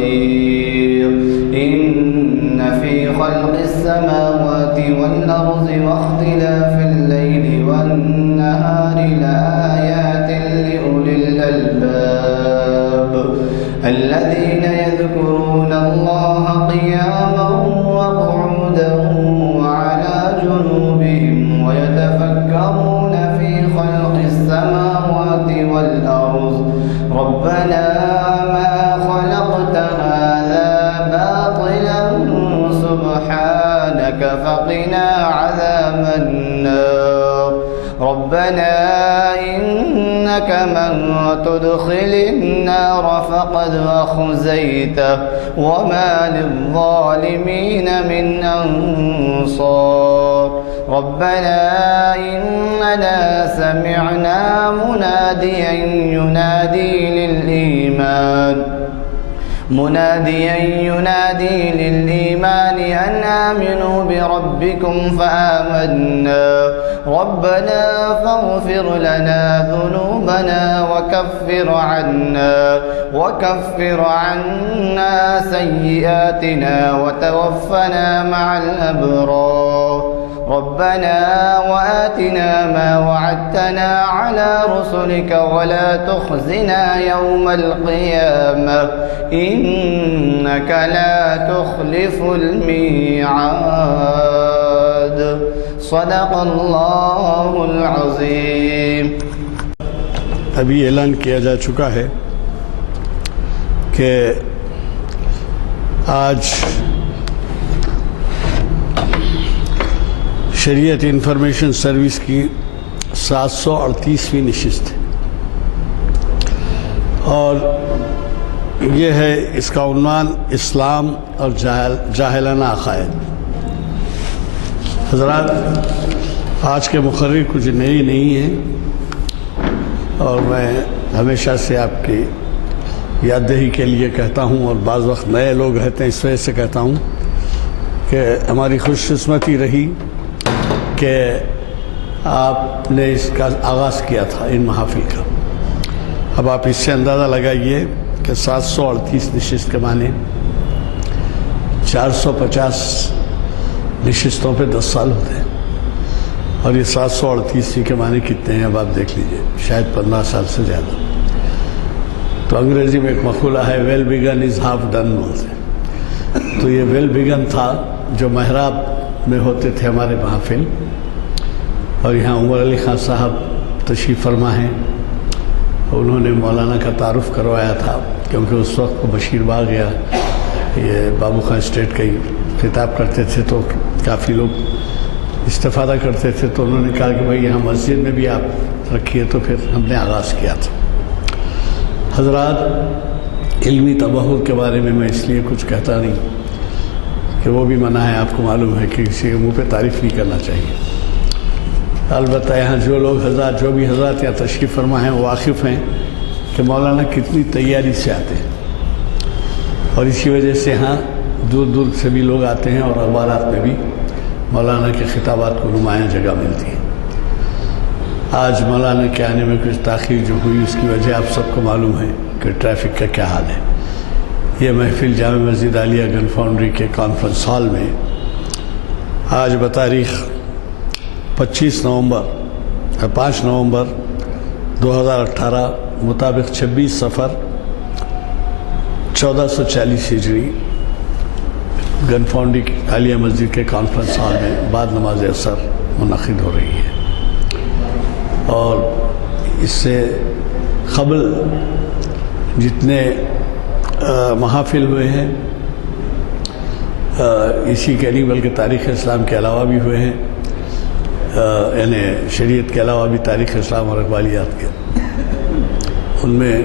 قدير إن في خلق السماوات والأرض واختلاف الليل والنهار لآيات لأولي الألباب الذين يذكرون الله قياما وقعودا وعلى جنوبهم ويتفكرون في خلق السماوات والأرض ربنا ما خلقت هذا باطلا سبحانك فقنا عذاب النار ربنا إنك من تدخل النار فقد أخزيته وما للظالمين من أنصار ربنا إننا سمعنا مناديا ينادي للإيمان أن آمنوا بربكم فآمنا ربنا فاغفر لنا ذنوبنا وكفر عنا سيئاتنا وتوفنا مع الأبرار ربنا وآتنا ما وعدتنا على رسلك ولا تخزنا يوم القيامة إنك لا تخلف الميعاد صدق اللہ العظیم۔ ابھی اعلان کیا جا چکا ہے کہ آج شریعت انفارمیشن سروس کی 738ویں نشست ہے اور یہ ہے اس کا عنوان اسلام اور جاہلانہ عقائد۔ حضرات، آج کے مقرر کچھ نئی نہیں ہیں اور میں ہمیشہ سے آپ کی یاد دہی کے لیے کہتا ہوں اور بعض وقت نئے لوگ رہتے ہیں اس وجہ سے کہتا ہوں کہ ہماری خوش قسمتی رہی کہ آپ نے اس کا آغاز کیا تھا ان محافل کا۔ اب آپ اس سے اندازہ لگائیے کہ 738 نشست کے معنی 450 نشستوں پہ 10 سال ہوتے ہیں اور یہ 738 کے معنی کتنے ہیں اب آپ دیکھ لیجئے، شاید 15 سال سے زیادہ۔ تو انگریزی میں ایک مقولہ ہے ویل بیگن از ہاف ڈن بولتے ہیں۔ تو یہ ویل بیگن تھا جو محراب میں ہوتے تھے ہمارے محافل، اور یہاں عمر علی خان صاحب تشریف فرما ہیں، انہوں نے مولانا کا تعارف کروایا تھا کیونکہ اس وقت بشیر باغ یا یہ بابو خان اسٹیٹ کا ہی خطاب کرتے تھے تو کافی لوگ استفادہ کرتے تھے، تو انہوں نے کہا کہ بھائی یہاں مسجد میں بھی آپ رکھیے، تو پھر ہم نے آغاز کیا تھا۔ حضرات، علمی تبحر کے بارے میں اس لیے کچھ کہتا نہیں کہ وہ بھی منع ہے، آپ کو معلوم ہے کہ کسی کے منہ پہ تعریف نہیں کرنا چاہیے۔ البتہ یہاں جو لوگ حضرات جو بھی حضرات یہاں تشریف فرما ہیں وہ واقف ہیں کہ مولانا کتنی تیاری سے آتے ہیں، اور اسی وجہ سے یہاں دور دور سے بھی لوگ آتے ہیں اور اخبارات میں بھی مولانا کے خطابات کو نمایاں جگہ ملتی ہے۔ آج مولانا کے آنے میں کچھ تاخیر جو ہوئی اس کی وجہ آپ سب کو معلوم ہے کہ ٹریفک کا کیا حال ہے۔ یہ محفل جامع مسجد عالیہ گن فاؤنڈری کے کانفرنس ہال میں آج بتاریخ 5 نومبر 2018 مطابق 26 صفر 1440 ہجری گن فاؤنڈری عالیہ مسجد کے کانفرنس ہال میں بعد نماز عصر منعقد ہو رہی ہے، اور اس سے قبل جتنے محافل ہوئے ہیں اسی کے نہیں بلکہ تاریخ اسلام کے علاوہ بھی ہوئے ہیں، یعنی شریعت کے علاوہ بھی تاریخ اسلام اور اقبالیات کے، ان میں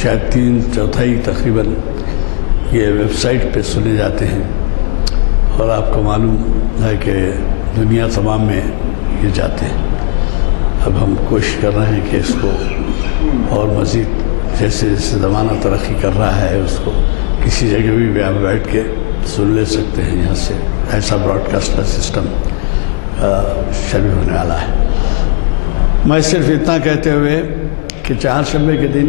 شاید 3/4 تقریباً یہ ویب سائٹ پہ سنے جاتے ہیں، اور آپ کو معلوم ہے کہ دنیا تمام میں یہ جاتے ہیں۔ اب ہم کوشش کر رہے ہیں کہ اس کو اور مزید جیسے جیسے زمانہ ترقی کر رہا ہے اس کو کسی جگہ بھی آپ بیٹھ کے سن لے سکتے ہیں، یہاں سے ایسا براڈ کاسٹ کا سسٹم شروع ہونے والا ہے۔ میں صرف اتنا کہتے ہوئے کہ چہارشنبے کے دن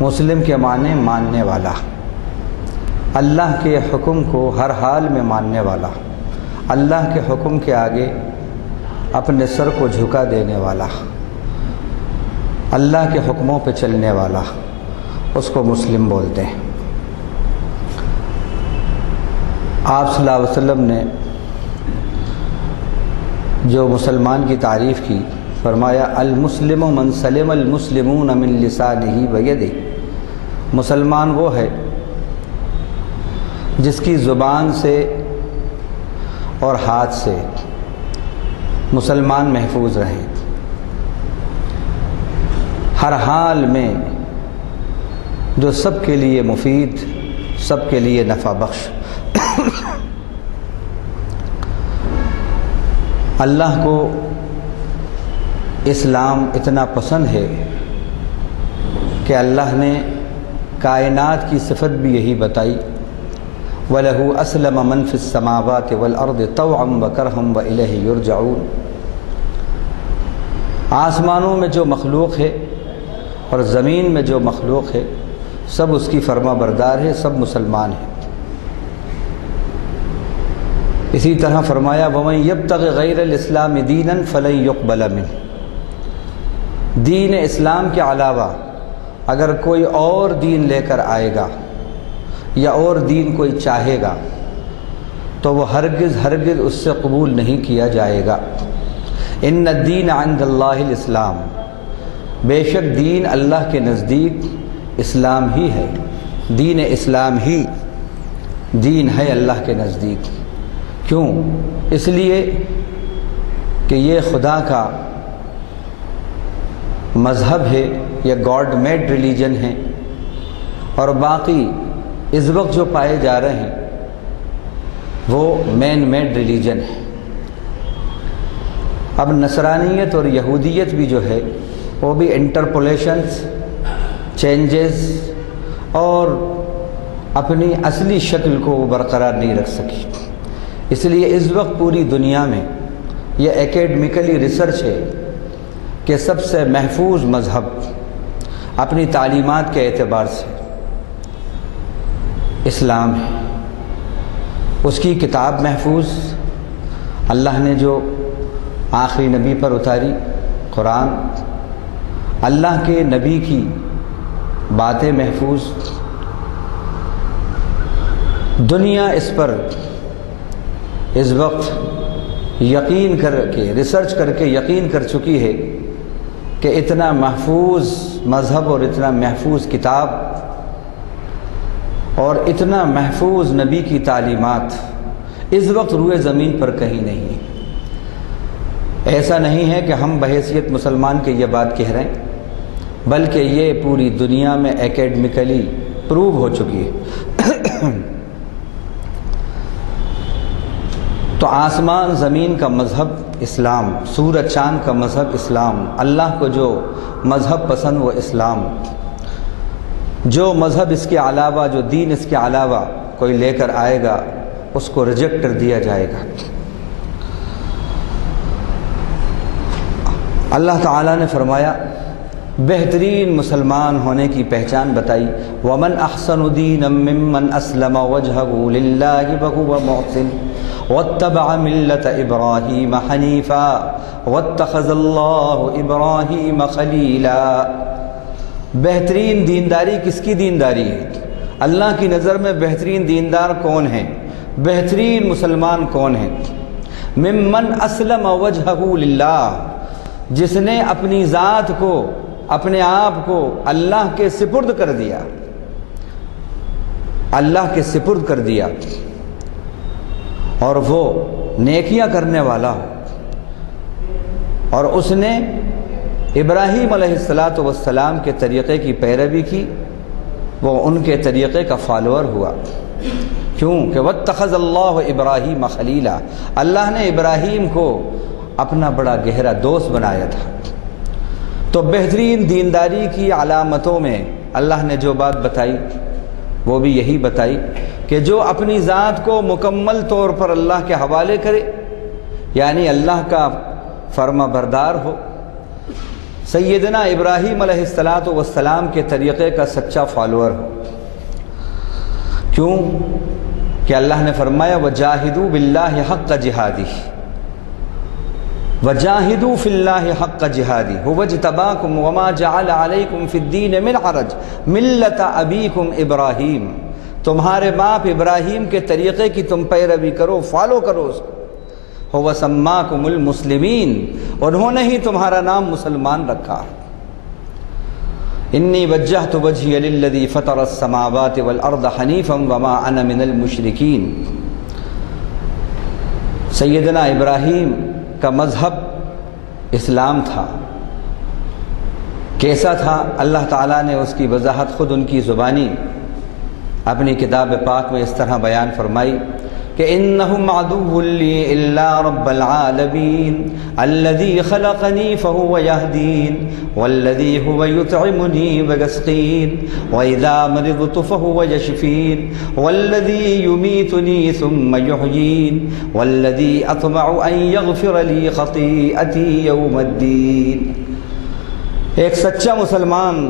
مسلم کے معنی ماننے والا، اللہ کے حکم کو ہر حال میں ماننے والا، اللہ کے حکم کے آگے اپنے سر کو جھکا دینے والا، اللہ کے حکموں پہ چلنے والا، اس کو مسلم بولتے ہیں۔ آپ صلی اللہ علیہ وسلم نے جو مسلمان کی تعریف کی، فرمایا المسلم من سلم المسلمون من لسانہ ویدہ، مسلمان وہ ہے جس کی زبان سے اور ہاتھ سے مسلمان محفوظ رہیں، ہر حال میں جو سب کے لیے مفید، سب کے لیے نفع بخش۔ اللہ کو اسلام اتنا پسند ہے کہ اللہ نے کائنات کی صفت بھی یہی بتائی، وَلَهُ أَسْلَمَ مَنْ فِي السَّمَاوَاتِ وَالْأَرْضِ طَوْعًا وَكَرْهًا وَإِلَيْهِ يُرْجَعُونَ۔ آسمانوں میں جو مخلوق ہے اور زمین میں جو مخلوق ہے سب اس کی فرما بردار ہے، سب مسلمان ہیں۔ اسی طرح فرمایا وَمَنْ يَبْتَغِ غَيْرَ الْإِسْلَامِ دِينًا فَلَنْ يُقْبَلَ مِنْهُ، دین اسلام کے علاوہ اگر کوئی اور دین لے کر آئے گا یا اور دین کوئی چاہے گا تو وہ ہرگز ہرگز اس سے قبول نہیں کیا جائے گا۔ ان الدین عند اللہ الاسلام، بے شک دین اللہ کے نزدیک اسلام ہی ہے، دین اسلام ہی دین ہے اللہ کے نزدیک۔ کیوں؟ اس لیے کہ یہ خدا کا مذہب ہے، یہ گاڈ میڈ ریلیجن ہے، اور باقی اس وقت جو پائے جا رہے ہیں وہ مین میڈ ریلیجن ہے۔ اب نصرانیت اور یہودیت بھی جو ہے وہ بھی انٹرپولیشنز، چینجز اور اپنی اصلی شکل کو برقرار نہیں رکھ سکی۔ اس لیے اس وقت پوری دنیا میں یہ ایکیڈمیکلی ریسرچ ہے کہ سب سے محفوظ مذہب اپنی تعلیمات کے اعتبار سے اسلام ہے۔ اس کی کتاب محفوظ، اللہ نے جو آخری نبی پر اتاری قرآن، اللہ کے نبی کی باتیں محفوظ، دنیا اس پر اس وقت یقین کر کے ریسرچ کر کے یقین کر چکی ہے کہ اتنا محفوظ مذہب اور اتنا محفوظ کتاب اور اتنا محفوظ نبی کی تعلیمات اس وقت روئے زمین پر کہیں نہیں ہے۔ ایسا نہیں ہے کہ ہم بحیثیت مسلمان کے یہ بات کہہ رہے ہیں، بلکہ یہ پوری دنیا میں ایکیڈمیکلی پروو ہو چکی ہے۔ تو آسمان زمین کا مذہب اسلام، سورج چاند کا مذہب اسلام، اللہ کو جو مذہب پسند وہ اسلام، جو مذہب اس کے علاوہ، جو دین اس کے علاوہ کوئی لے کر آئے گا اس کو ریجیکٹ کر دیا جائے گا۔ اللہ تعالیٰ نے فرمایا، بہترین مسلمان ہونے کی پہچان بتائی، وَمَنْ أَحْسَنُ دِينًا مِّمَّنْ أَسْلَمَ وَجْهَهُ لِلَّهِ وَهُوَ مُحْسِنٌ وَاتَّبَعَ مِلَّةَ إِبْرَاهِيمَ حَنِيفًا وَاتَّخَذَ اللَّهُ إِبْرَاهِيمَ خَلِيلًا۔ بہترین دینداری کس کی دینداری ہے؟ اللہ کی نظر میں بہترین دیندار کون ہے؟ بہترین مسلمان کون ہے؟ ممن اسلم وجہہ للہ، جس نے اپنی ذات کو، اپنے آپ کو اللہ کے سپرد کر دیا، اللہ کے سپرد کر دیا، اور وہ نیکیاں کرنے والا ہو، اور اس نے ابراہیم علیہ السلام کے طریقے کی پیروی کی، وہ ان کے طریقے کا فالوور ہوا۔ کیوں کہ واتخذ اللہ ابراہیم خلیلا، اللہ نے ابراہیم کو اپنا بڑا گہرا دوست بنایا تھا۔ تو بہترین دینداری کی علامتوں میں اللہ نے جو بات بتائی وہ بھی یہی بتائی کہ جو اپنی ذات کو مکمل طور پر اللہ کے حوالے کرے، یعنی اللہ کا فرما بردار ہو، سیدنا ابراہیم علیہ السلام کے طریقے کا سچا فالوور ہو۔ کیوں کہ اللہ نے فرمایا وجاہدوا باللہ حق جہادہ، وجاہدوا فی اللہ حق جہادہ هو اجتباکم وما جعل علیکم فی الدین من حرج ملت ابیکم ابراہیم، تمہارے باپ ابراہیم کے طریقے کی تم پیروی کرو، فالو کرو اس کو۔ هو سماکم المسلمین، انہوں نے ہی تمہارا نام مسلمان رکھا۔ انی وجہت وجہی للذی فطر السماوات والارض حنیفا وما انا من المشرکین۔ سیدنا ابراہیم کا مذہب اسلام تھا۔ کیسا تھا؟ اللہ تعالیٰ نے اس کی وضاحت خود ان کی زبانی اپنی کتاب پاک میں اس طرح بیان فرمائی کہ انہم عدو لی الا رب العالمین الذی خلقنی فہو یہدین والذی هو یطعمنی ویسقین واذا مرضت فہو یشفین والذی یمیتنی ثم یحیین والذی اطمع ان یغفر لی خطیئتی یوم الدین۔ ایک سچا مسلمان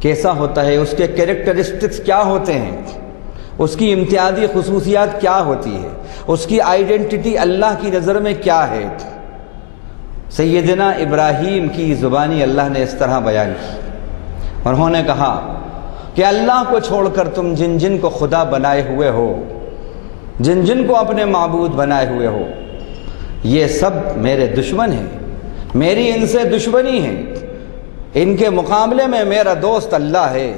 کیسا ہوتا ہے؟ اس کے کیریکٹرسٹکس کیا ہوتے ہیں؟ اس کی امتیازی خصوصیات کیا ہوتی ہے؟ اس کی آئیڈینٹی اللہ کی نظر میں کیا ہے؟ سیدنا ابراہیم کی زبانی اللہ نے اس طرح بیان کی، انہوں نے کہا کہ اللہ کو چھوڑ کر تم جن جن کو خدا بنائے ہوئے ہو، جن جن کو اپنے معبود بنائے ہوئے ہو، یہ سب میرے دشمن ہیں، میری ان سے دشمنی ہے، ان کے مقابلے میں میرا دوست اللہ ہے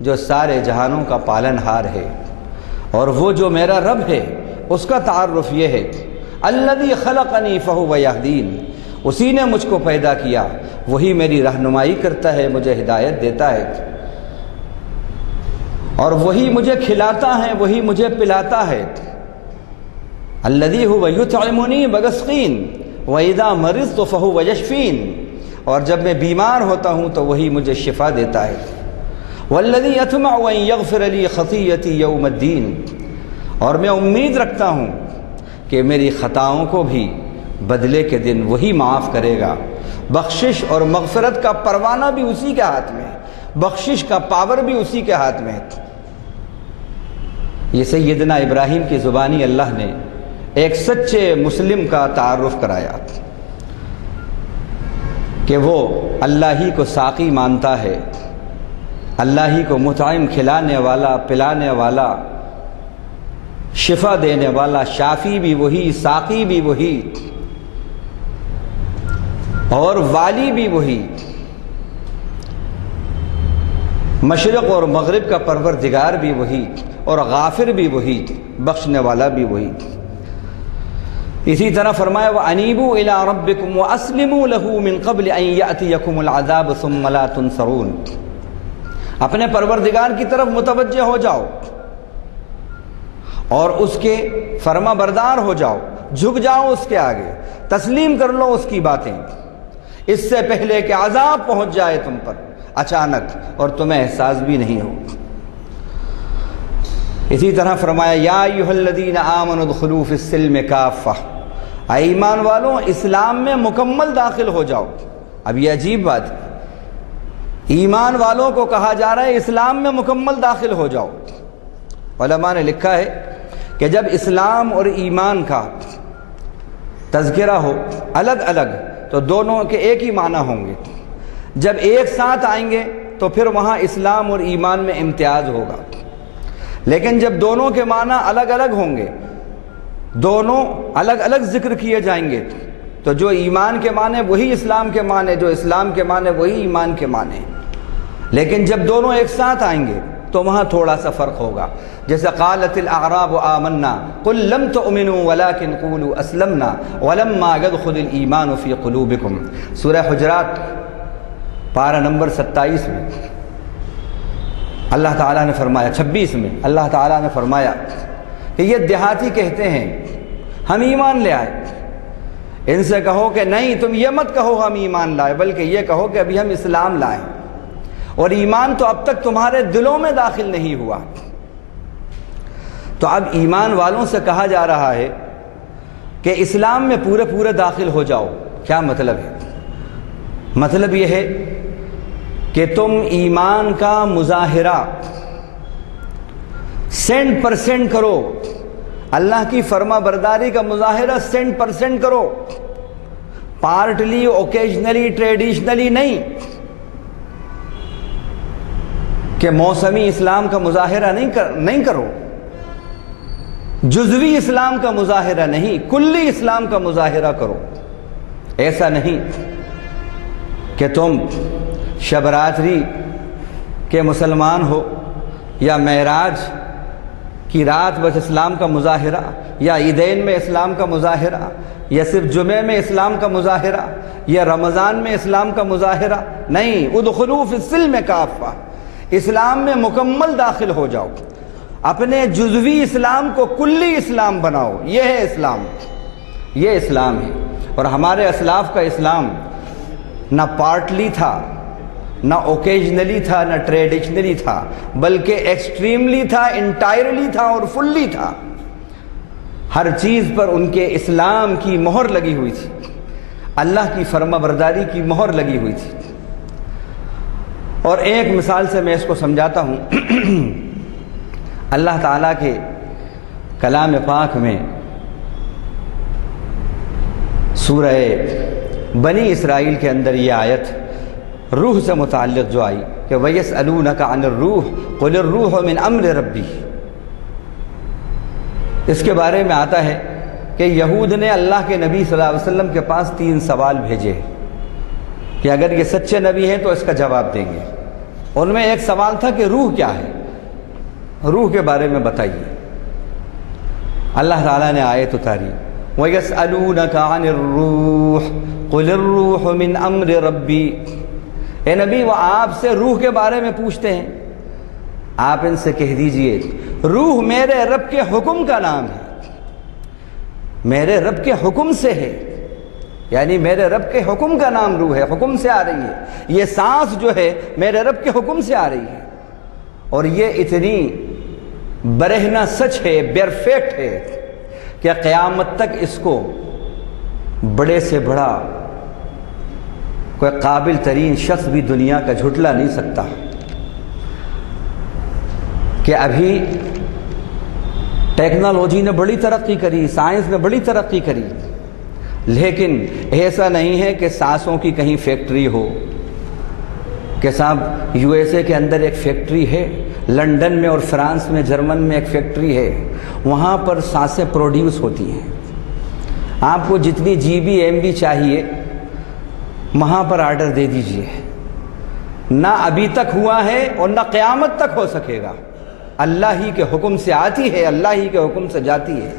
جو سارے جہانوں کا پالن ہار ہے، اور وہ جو میرا رب ہے اس کا تعارف یہ ہے الذی خلقنی فہو یہدین، اسی نے مجھ کو پیدا کیا، وہی میری رہنمائی کرتا ہے، مجھے ہدایت دیتا ہے، اور وہی مجھے کھلاتا ہے، وہی مجھے پلاتا ہے۔ الذی هو یطعمنی ویسقین واذا مرضت فہو یشفین، اور جب میں بیمار ہوتا ہوں تو وہی مجھے شفا دیتا ہے۔ والذی اطمع ان یغفر لی خطیئتی یوم الدین، اور میں امید رکھتا ہوں کہ میری خطاؤں کو بھی بدلے کے دن وہی معاف کرے گا۔ بخشش اور مغفرت کا پروانہ بھی اسی کے ہاتھ میں ہے، بخشش کا پاور بھی اسی کے ہاتھ میں ہے۔ یہ سیدنا ابراہیم کی زبانی اللہ نے ایک سچے مسلم کا تعارف کرایا کہ وہ اللہ ہی کو ساقی مانتا ہے، اللہ ہی کو مطعم، کھلانے والا، پلانے والا، شفا دینے والا، شافی بھی وہی، ساقی بھی وہی، اور والی بھی وہی، مشرق اور مغرب کا پروردگار بھی وہی، اور غافر بھی وہی، بخشنے والا بھی وہی۔ اسی طرح فرمایا وَأَنِيبُوا إِلَىٰ رَبِّكُمْ وَأَسْلِمُوا لَهُ مِن قَبْلِ أَن يَأْتِيَكُمُ الْعَذَابُ ثُمَّ لَا تُنصَرُونَ۔ اپنے پروردگار کی طرف متوجہ ہو جاؤ اور اس کے فرما بردار ہو جاؤ، جھک جاؤ اس کے آگے، تسلیم کر لو اس کی باتیں، اس سے پہلے کہ عذاب پہنچ جائے تم پر اچانک اور تمہیں احساس بھی نہیں ہو۔ اسی طرح فرمایا یا ایھا الذین آمنوا ادخلوا فی السلم کافہ، اے ایمان والوں اسلام میں مکمل داخل ہو جاؤ۔ اب یہ عجیب بات ہے، ایمان والوں کو کہا جا رہا ہے اسلام میں مکمل داخل ہو جاؤ۔ علماء نے لکھا ہے کہ جب اسلام اور ایمان کا تذکرہ ہو الگ الگ تو دونوں کے ایک ہی معنی ہوں گے، جب ایک ساتھ آئیں گے تو پھر وہاں اسلام اور ایمان میں امتیاز ہوگا، لیکن جب دونوں کے معنی الگ الگ ہوں گے، دونوں الگ الگ ذکر کیے جائیں گے، تو جو ایمان کے معنی وہی اسلام کے معنی، جو اسلام کے معنی وہی ایمان کے معنی، لیکن جب دونوں ایک ساتھ آئیں گے تو وہاں تھوڑا سا فرق ہوگا۔ جیسے قالت الاعراب آمنا قل لم تؤمنوا ولكن قولوا اسلمنا ولما يدخل الايمان في قلوبكم، سورہ حجرات پارہ نمبر 27 میں اللہ تعالیٰ نے فرمایا، 26 میں اللہ تعالیٰ نے فرمایا کہ یہ دیہاتی کہتے ہیں ہم ایمان لے آئے، ان سے کہو کہ نہیں تم یہ مت کہو ہم ایمان لائے، بلکہ یہ کہو کہ ابھی ہم اسلام لائے، اور ایمان تو اب تک تمہارے دلوں میں داخل نہیں ہوا۔ تو اب ایمان والوں سے کہا جا رہا ہے کہ اسلام میں پورے داخل ہو جاؤ۔ کیا مطلب ہے؟ مطلب یہ ہے کہ تم ایمان کا مظاہرہ 100% کرو، اللہ کی فرما برداری کا مظاہرہ 100% کرو، پارٹلی، اوکیجنلی، ٹریڈیشنلی نہیں، کہ موسمی اسلام کا مظاہرہ نہیں کرو، جزوی اسلام کا مظاہرہ نہیں، کلی اسلام کا مظاہرہ کرو۔ ایسا نہیں کہ تم شب راتری کے مسلمان ہو، یا معراج کی رات بس اسلام کا مظاہرہ، یا عیدین میں اسلام کا مظاہرہ، یا صرف جمعے میں اسلام کا مظاہرہ، یا رمضان میں اسلام کا مظاہرہ۔ نہیں، ادخلوا فی السلم کافہ، اسلام میں مکمل داخل ہو جاؤ، اپنے جزوی اسلام کو کلی اسلام بناؤ۔ یہ ہے اسلام، یہ اسلام ہے۔ اور ہمارے اسلاف کا اسلام نہ پارٹلی تھا، نہ اوکیجنلی تھا، نہ ٹریڈیشنلی تھا، بلکہ ایکسٹریملی تھا، انٹائرلی تھا اور فلی تھا۔ ہر چیز پر ان کے اسلام کی مہر لگی ہوئی تھی، اللہ کی فرما برداری کی مہر لگی ہوئی تھی۔ اور ایک مثال سے میں اس کو سمجھاتا ہوں۔ اللہ تعالیٰ کے کلام پاک میں سورہ بنی اسرائیل کے اندر یہ آیت روح سے متعلق جو آئی کہ وَيَسْأَلُونَكَ عَنِ الرُّوحِ قُلِ الرُّوحُ مِنْ أَمْرِ رَبِّي، اس کے بارے میں آتا ہے کہ یہود نے اللہ کے نبی صلی اللہ علیہ وسلم کے پاس 3 سوال بھیجے کہ اگر یہ سچے نبی ہیں تو اس کا جواب دیں گے۔ ان میں ایک سوال تھا کہ روح کیا ہے، روح کے بارے میں بتائیے۔ اللہ تعالیٰ نے آیت اتاری وَيَسْأَلُونَكَ عَنِ الرُّوحِ قُلِ الرُّوحُ مِنْ أَمْرِ رَبِّي، اے نبی وہ آپ سے روح کے بارے میں پوچھتے ہیں، آپ ان سے کہہ دیجئے روح میرے رب کے حکم کا نام ہے، میرے رب کے حکم سے ہے، یعنی میرے رب کے حکم کا نام روح ہے، حکم سے آ رہی ہے۔ یہ سانس جو ہے میرے رب کے حکم سے آ رہی ہے، اور یہ اتنی برہنہ سچ ہے، پرفیکٹ ہے کہ قیامت تک اس کو بڑے سے بڑا کوئی قابل ترین شخص بھی دنیا کا جھٹلا نہیں سکتا۔ کہ ابھی ٹیکنالوجی نے بڑی ترقی کری، سائنس نے بڑی ترقی کری، لیکن ایسا نہیں ہے کہ سانسوں کی کہیں فیکٹری ہو، کہ صاحب یو ایس اے کے اندر ایک فیکٹری ہے، لنڈن میں اور فرانس میں، جرمن میں ایک فیکٹری ہے، وہاں پر سانسیں پروڈیوس ہوتی ہیں، آپ کو جتنی جی بی ایم بی چاہیے وہاں پر آرڈر دے دیجئے۔ نہ ابھی تک ہوا ہے اور نہ قیامت تک ہو سکے گا، اللہ ہی کے حکم سے آتی ہے، اللہ ہی کے حکم سے جاتی ہے۔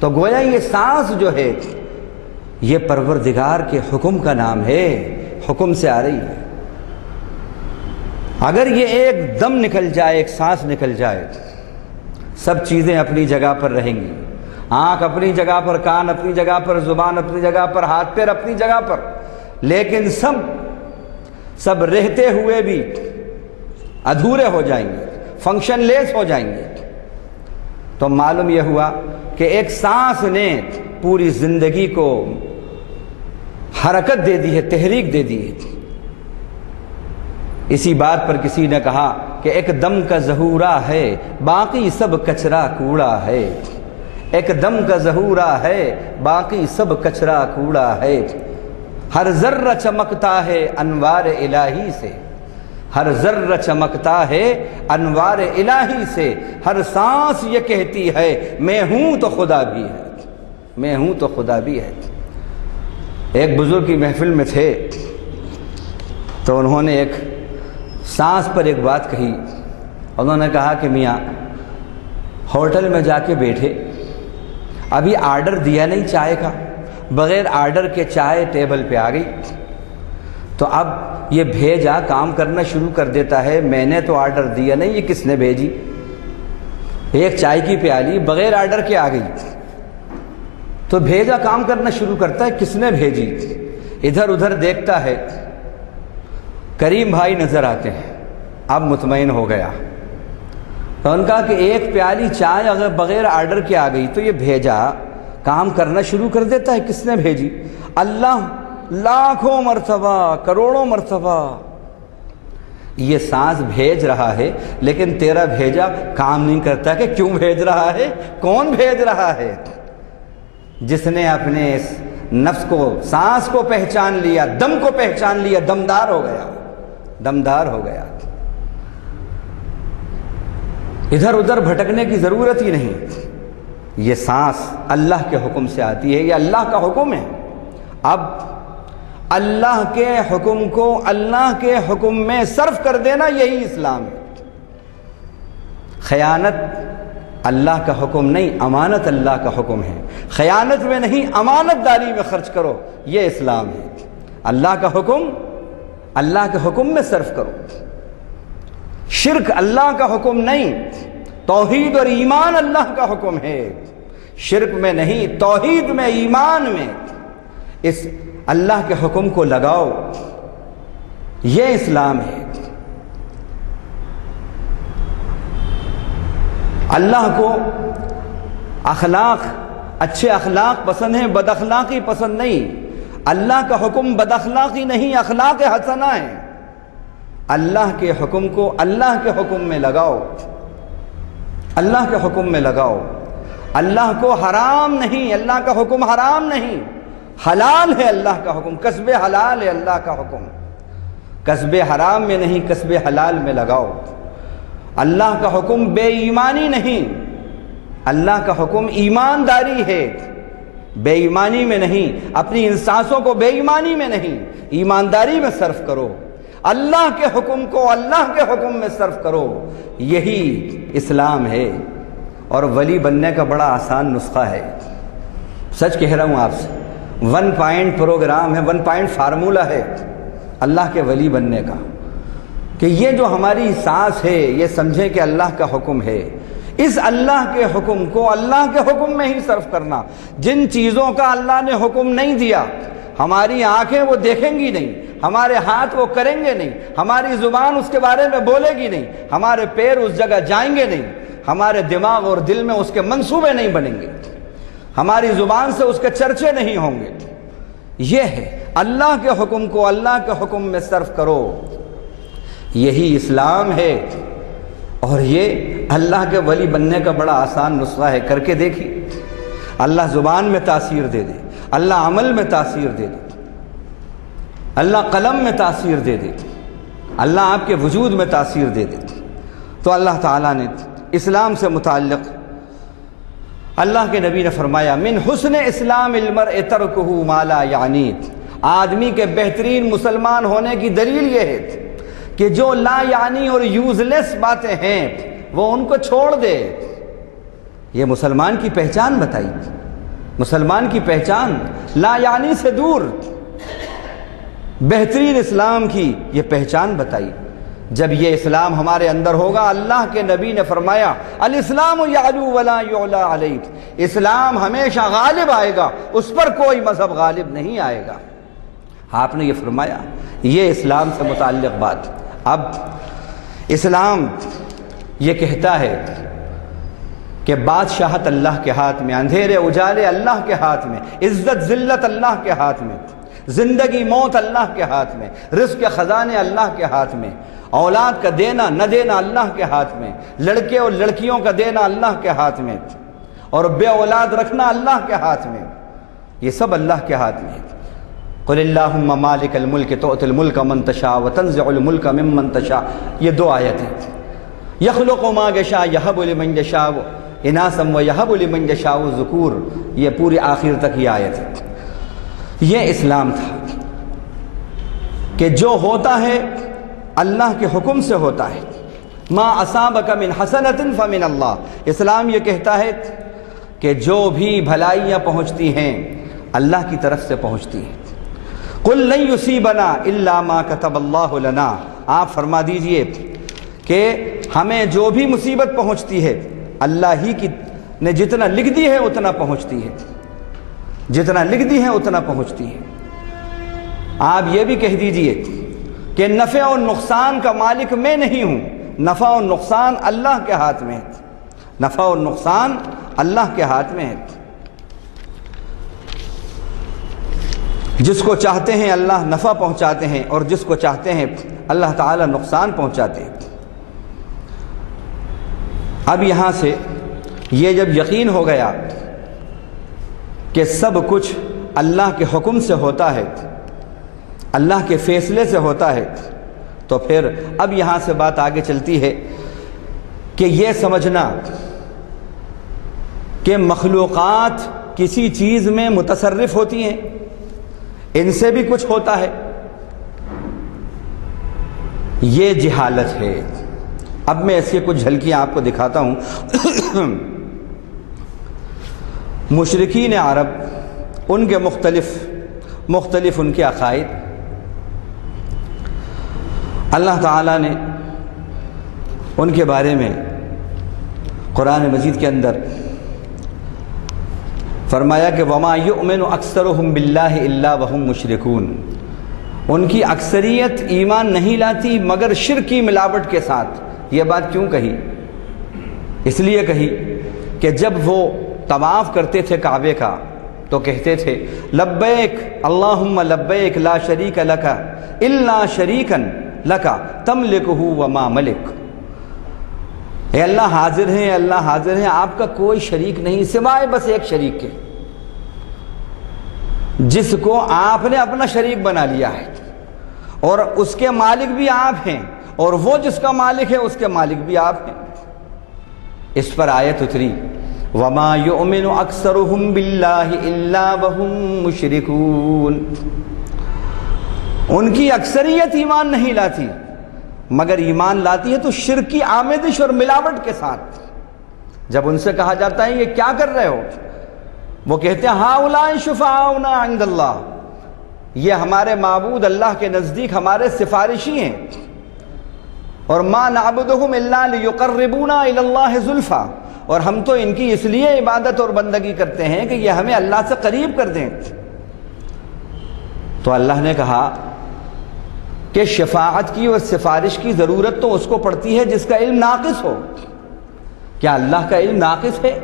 تو گویا یہ سانس جو ہے یہ پروردگار کے حکم کا نام ہے، حکم سے آ رہی ہے۔ اگر یہ ایک دم نکل جائے، ایک سانس نکل جائے، سب چیزیں اپنی جگہ پر رہیں گی، آنکھ اپنی جگہ پر، کان اپنی جگہ پر، زبان اپنی جگہ پر، ہاتھ پیر اپنی جگہ پر، لیکن سب رہتے ہوئے بھی ادھورے ہو جائیں گے، فنکشن لیس ہو جائیں گے۔ تو معلوم یہ ہوا کہ ایک سانس نے پوری زندگی کو حرکت دے دی ہے، تحریک دے دی ہے۔ اسی بات پر کسی نے کہا کہ ایک دم کا ظہورا ہے، باقی سب کچرا کوڑا ہے، ایک دم کا ظہورا ہے، باقی سب کچرا کوڑا ہے، ہر ذرہ چمکتا ہے انوار الہی سے، ہر ذرہ چمکتا ہے انوار الہی سے، ہر سانس یہ کہتی ہے میں ہوں تو خدا بھی ہے، میں ہوں تو خدا بھی ہے۔ ایک بزرگ کی محفل میں تھے تو انہوں نے ایک سانس پر ایک بات کہی، انہوں نے کہا کہ میاں ہوٹل میں جا کے بیٹھے، ابھی آرڈر دیا نہیں چائے کا، بغیر آرڈر کے چائے ٹیبل پہ آ گئی، تو اب یہ بھیجا کام کرنا شروع کر دیتا ہے، میں نے تو آرڈر دیا نہیں، یہ کس نے بھیجی؟ ایک چائے کی پیالی بغیر آرڈر کے آ گئی، تو بھیجا کام کرنا شروع کرتا ہے، کس نے بھیجی؟ ادھر ادھر دیکھتا ہے، کریم بھائی نظر آتے ہیں، اب مطمئن ہو گیا، تو ان کا کہ ایک پیالی چائے اگر بغیر آرڈر کے آ گئی تو یہ بھیجا کام کرنا شروع کر دیتا ہے، کس نے بھیجی؟ اللہ لاکھوں مرتبہ، کروڑوں مرتبہ یہ سانس بھیج رہا ہے، لیکن تیرا بھیجا کام نہیں کرتا کہ کیوں بھیج رہا ہے؟ کون بھیج رہا ہے؟ جس نے اپنے اس نفس کو، سانس کو پہچان لیا، دم کو پہچان لیا، دمدار ہو گیا، دمدار ہو گیا۔ ادھر ادھر بھٹکنے کی ضرورت ہی نہیں۔ یہ سانس اللہ کے حکم سے آتی ہے، یہ اللہ کا حکم ہے۔ اب اللہ کے حکم کو اللہ کے حکم میں صرف کر دینا، یہی اسلام ہے۔ خیانت اللہ کا حکم نہیں، امانت اللہ کا حکم ہے۔ خیانت میں نہیں، امانت داری میں خرچ کرو، یہ اسلام ہے۔ اللہ کا حکم، اللہ کے حکم میں صرف کرو۔ شرک اللہ کا حکم نہیں، توحید اور ایمان اللہ کا حکم ہے۔ شرک میں نہیں، توحید میں، ایمان میں اس اللہ کے حکم کو لگاؤ، یہ اسلام ہے۔ اللہ کو اخلاق، اچھے اخلاق پسند ہیں، بد اخلاقی پسند نہیں۔ اللہ کا حکم بد اخلاقی نہیں، اخلاق حسنہ ہے۔ اللہ کے حکم کو اللہ کے حکم میں لگاؤ، اللہ کے حکم میں لگاؤ۔ اللہ کو حرام نہیں، اللہ کا حکم حرام نہیں، حلال ہے اللہ کا حکم، کسب حلال ہے اللہ کا حکم۔ کسب حرام میں نہیں، کسب حلال میں لگاؤ۔ اللہ کا حکم بے ایمانی نہیں، اللہ کا حکم ایمانداری ہے، بے ایمانی میں نہیں، اپنی ان سانسوں کو بے ایمانی میں نہیں، ایمانداری میں صرف کرو۔ اللہ کے حکم کو اللہ کے حکم میں صرف کرو، یہی اسلام ہے۔ اور ولی بننے کا بڑا آسان نسخہ ہے، سچ کہہ رہا ہوں آپ سے۔ 1 پوائنٹ پروگرام ہے، 1 پوائنٹ فارمولہ ہے اللہ کے ولی بننے کا، کہ یہ جو ہماری سانس ہے یہ سمجھیں کہ اللہ کا حکم ہے۔ اس اللہ کے حکم کو اللہ کے حکم میں ہی صرف کرنا۔ جن چیزوں کا اللہ نے حکم نہیں دیا، ہماری آنکھیں وہ دیکھیں گی نہیں، ہمارے ہاتھ وہ کریں گے نہیں، ہماری زبان اس کے بارے میں بولے گی نہیں، ہمارے پیر اس جگہ جائیں گے نہیں، ہمارے دماغ اور دل میں اس کے منصوبے نہیں بنیں گے، ہماری زبان سے اس کے چرچے نہیں ہوں گے۔ یہ ہے اللہ کے حکم کو اللہ کے حکم میں صرف کرو، یہی اسلام ہے۔ اور یہ اللہ کے ولی بننے کا بڑا آسان نسخہ ہے، کر کے دیکھیے۔ اللہ زبان میں تاثیر دے دے، اللہ عمل میں تاثیر دے دے، اللہ قلم میں تاثیر دے دے، اللہ آپ کے وجود میں تاثیر دے دے۔ تو اللہ تعالیٰ نے اسلام سے متعلق اللہ کے نبی نے فرمایا، من حسن اسلام المرء ترکہ ما لا یعنی، آدمی کے بہترین مسلمان ہونے کی دلیل یہ ہے کہ جو لا یعنی اور یوزلیس باتیں ہیں وہ ان کو چھوڑ دے۔ یہ مسلمان کی پہچان بتائی، مسلمان کی پہچان لا یعنی سے دور، بہترین اسلام کی یہ پہچان بتائی۔ جب یہ اسلام ہمارے اندر ہوگا، اللہ کے نبی نے فرمایا الاسلام یعلو ولا یعلی علیہ، اسلام ہمیشہ غالب آئے گا، اس پر کوئی مذہب غالب نہیں آئے گا۔ آپ نے یہ فرمایا، یہ اسلام سے متعلق بات۔ اب اسلام یہ کہتا ہے کہ بادشاہت اللہ کے ہاتھ میں، اندھیرے اجالے اللہ کے ہاتھ میں، عزت ذلت اللہ کے ہاتھ میں، زندگی موت اللہ کے ہاتھ میں، رزق خزانے اللہ کے ہاتھ میں، اولاد کا دینا نہ دینا اللہ کے ہاتھ میں، لڑکے اور لڑکیوں کا دینا اللہ کے ہاتھ میں، اور بے اولاد رکھنا اللہ کے ہاتھ میں، یہ سب اللہ کے ہاتھ میں۔ قل اللہم مالک الملک تؤتی الملک من تشاء وتنزع الملک ممن تشاء، یہ 2 آیتیں۔ یخلق ما یشاء یہب لمن یشاء اناثا ویہب لمن یشاء ذکور، یہ پوری آخر تک یہ آیت ہے۔ یہ اسلام تھا کہ جو ہوتا ہے اللہ کے حکم سے ہوتا ہے۔ ما اصابک من حسنۃ فمن اللہ، اسلام یہ کہتا ہے کہ جو بھی بھلائیاں پہنچتی ہیں اللہ کی طرف سے پہنچتی ہیں۔ قل لن یصیبنا الا ما کتب اللہ لنا، آپ فرما دیجئے کہ ہمیں جو بھی مصیبت پہنچتی ہے اللہ ہی کی نے جتنا لکھ دی ہے اتنا پہنچتی ہے، جتنا لکھ دی ہے اتنا پہنچتی ہے۔ آپ یہ بھی کہہ دیجئے کہ نفع اور نقصان کا مالک میں نہیں ہوں، نفع اور نقصان اللہ کے ہاتھ میں ہے، نفع اور نقصان اللہ کے ہاتھ میں ہے۔ جس کو چاہتے ہیں اللہ نفع پہنچاتے ہیں اور جس کو چاہتے ہیں اللہ تعالیٰ نقصان پہنچاتے ہیں۔ اب یہاں سے یہ جب یقین ہو گیا کہ سب کچھ اللہ کے حکم سے ہوتا ہے، اللہ کے فیصلے سے ہوتا ہے، تو پھر اب یہاں سے بات آگے چلتی ہے کہ یہ سمجھنا کہ مخلوقات کسی چیز میں متصرف ہوتی ہیں، ان سے بھی کچھ ہوتا ہے، یہ جہالت ہے۔ اب میں ایسی کچھ جھلکیاں آپ کو دکھاتا ہوں۔ مشرکین عرب، ان کے مختلف ان کے عقائد، اللہ تعالیٰ نے ان کے بارے میں قرآن مجید کے اندر فرمایا کہ وَمَا يُؤْمِنُ أَكْثَرُهُمْ بِاللَّهِ إِلَّا وَهُمْ مُشْرِكُونَ، ان کی اکثریت ایمان نہیں لاتی مگر شرک کی ملاوٹ کے ساتھ۔ یہ بات کیوں کہی؟ اس لیے کہی کہ جب وہ طواف کرتے تھے کعبے کا تو کہتے تھے لبیک اللہم لبیک لا شریک لک الا شریکا لک تملکہ وما ملک، اے اللہ حاضر ہیں، اللہ حاضر ہیں، آپ کا کوئی شریک نہیں سوائے بس ایک شریک کے، جس کو آپ نے اپنا شریک بنا لیا ہے، اور اس کے مالک بھی آپ ہیں، اور وہ جس کا مالک ہے اس کے مالک بھی آپ ہیں۔ اس پر آیت اتری وَمَا يُؤْمِنُ أَكْثَرُهُمْ بِاللَّهِ إِلَّا وَهُمْ مُشْرِكُونَ، ان کی اکثریت ایمان نہیں لاتی مگر ایمان لاتی ہے تو شرک کی آمیزش اور ملاوٹ کے ساتھ۔ جب ان سے کہا جاتا ہے یہ کیا کر رہے ہو، وہ کہتے ہیں ہؤلاء شفعاؤنا عند اللہ، یہ ہمارے معبود اللہ کے نزدیک ہمارے سفارشی ہیں، اور ما نعبدہم الا لیقربونا الی اللہ زلفا، اور ہم تو ان کی اس لیے عبادت اور بندگی کرتے ہیں کہ یہ ہمیں اللہ سے قریب کر دیں۔ تو اللہ نے کہا کہ شفاعت کی اور سفارش کی ضرورت تو اس کو پڑتی ہے جس کا علم ناقص ہو۔ کیا اللہ کا علم ناقص ہے؟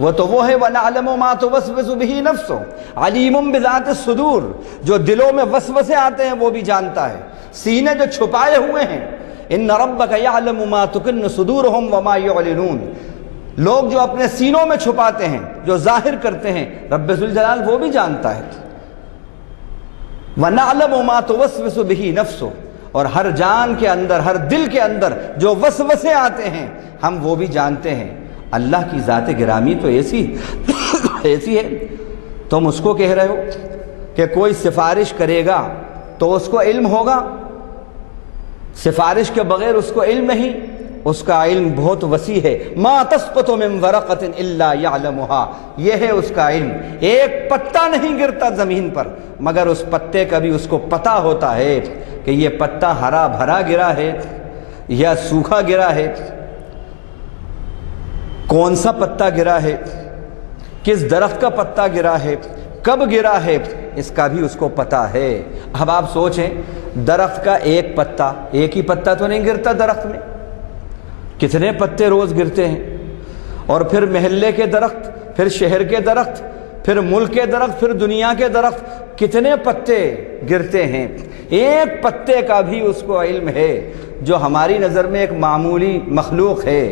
وہ تو وہ ہے وَنَعْلَمُ مَا تُوَسْوِسُ بِهِ نَفْسُ عَلِيمٌ بِذَاتِ الصُّدُورِ، جو دلوں میں وسوسے آتے ہیں وہ بھی جانتا ہے، سینے جو چھپائے ہوئے ہیں۔ إِنَّ رَبَّكَ يَعْلَمُ مَا تُكِنُّ صُدُورُهُمْ وَمَا يُعْلِنُونَ، لوگ جو اپنے سینوں میں چھپاتے ہیں، جو ظاہر کرتے ہیں، رب ذوالجلال وہ بھی جانتا ہے۔ وَنَعْلَمُ مَا تُوَسْوِسُ بِهِ نَفْسُ، اور ہر جان کے اندر، ہر دل کے اندر جو وسوسے آتے ہیں ہم وہ بھی جانتے ہیں۔ اللہ کی ذات گرامی تو ایسی ہے، تم اس کو کہہ رہے ہو کہ کوئی سفارش کرے گا تو اس کو علم ہوگا، سفارش کے بغیر اس کو علم نہیں، اس کا علم بہت وسیع ہے۔ ما تسقط من ورقۃ الا يعلمها، یہ ہے اس کا علم، ایک پتا نہیں گرتا زمین پر مگر اس پتے کا بھی اس کو پتہ ہوتا ہے کہ یہ پتا ہرا بھرا گرا ہے یا سوکھا گرا ہے، کون سا پتا گرا ہے، کس درخت کا پتا گرا ہے، کب گرا ہے، اس کا بھی اس کو پتہ ہے۔ اب آپ سوچیں درخت کا ایک پتا، ایک ہی پتا تو نہیں گرتا درخت میں، کتنے پتے روز گرتے ہیں، اور پھر محلے کے درخت، پھر شہر کے درخت، پھر ملک کے درخت، پھر دنیا کے درخت، کتنے پتے گرتے ہیں، ایک پتے کا بھی اس کو علم ہے۔ جو ہماری نظر میں ایک معمولی مخلوق ہے،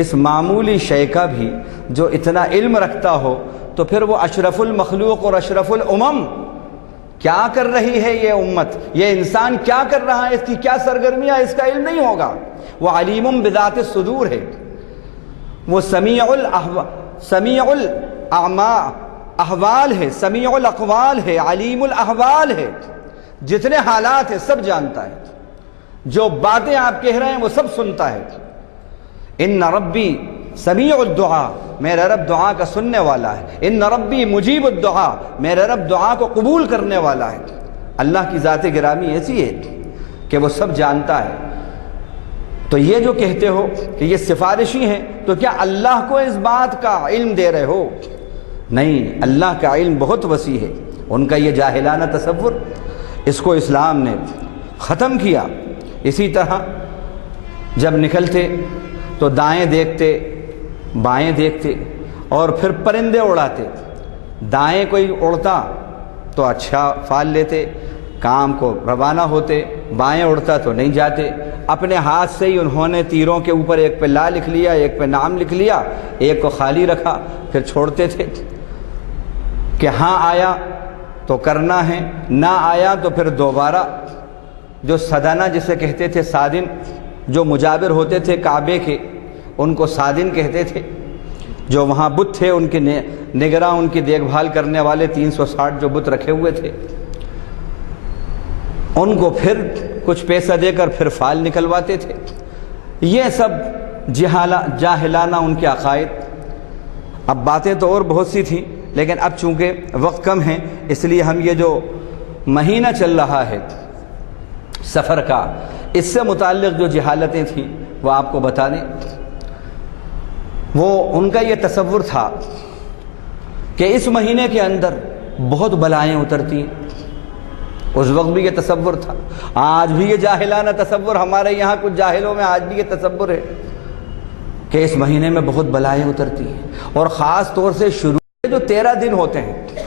اس معمولی شے کا بھی جو اتنا علم رکھتا ہو تو پھر وہ اشرف المخلوق اور اشرف الامم کیا کر رہی ہے، یہ امت، یہ انسان کیا کر رہا ہے، اس کی کیا سرگرمیاں، اس کا علم نہیں ہوگا۔ وہ علیم بذات الصدور ہے، وہ سمیع الاحوال ہے، سمیع الاقوال ہے، علیم الاحوال ہے، جتنے حالات ہیں سب جانتا ہے، جو باتیں آپ کہہ رہے ہیں وہ سب سنتا ہے۔ ان ربی سمیع الدعا، میرا رب دعا کا سننے والا ہے۔ ان ربی مجیب الدعا، میرا رب دعا کو قبول کرنے والا ہے۔ اللہ کی ذات گرامی ایسی ہے کہ وہ سب جانتا ہے۔ تو یہ جو کہتے ہو کہ یہ سفارشی ہیں، تو کیا اللہ کو اس بات کا علم دے رہے ہو؟ نہیں، اللہ کا علم بہت وسیع ہے۔ ان کا یہ جاہلانہ تصور، اس کو اسلام نے ختم کیا۔ اسی طرح جب نکلتے تو دائیں دیکھتے، بائیں دیکھتے، اور پھر پرندے اڑاتے، دائیں کوئی اڑتا تو اچھا فال لیتے، کام کو روانہ ہوتے، بائیں اڑتا تو نہیں جاتے، اپنے ہاتھ سے ہی انہوں نے تیروں کے اوپر ایک پہ لا لکھ لیا، ایک پہ نام لکھ لیا، ایک کو خالی رکھا، پھر چھوڑتے تھے کہ ہاں آیا تو کرنا ہے، نہ آیا تو پھر دوبارہ جو صدنہ جسے کہتے تھے، صادن، جو مجاور ہوتے تھے کعبے کے ان کو صادن کہتے تھے، جو وہاں بت تھے ان کے نگراں، ان کی دیکھ بھال کرنے والے 360 جو بت رکھے ہوئے تھے، ان کو پھر کچھ پیسہ دے کر پھر فال نکلواتے تھے۔ یہ سب جاہلانہ ان کے عقائد۔ اب باتیں تو اور بہت سی تھیں، لیکن اب چونکہ وقت کم ہے اس لیے ہم یہ جو مہینہ چل رہا ہے سفر کا، اس سے متعلق جو جہالتیں تھیں وہ آپ کو بتا دیں۔ وہ ان کا یہ تصور تھا کہ اس مہینے کے اندر بہت بلائیں اترتی ہیں، اس وقت بھی یہ تصور تھا، آج بھی یہ جاہلانہ تصور ہمارے یہاں کچھ جاہلوں میں آج بھی یہ تصور ہے کہ اس مہینے میں بہت بلائیں اترتی ہیں، اور خاص طور سے شروع جو 13 دن ہوتے ہیں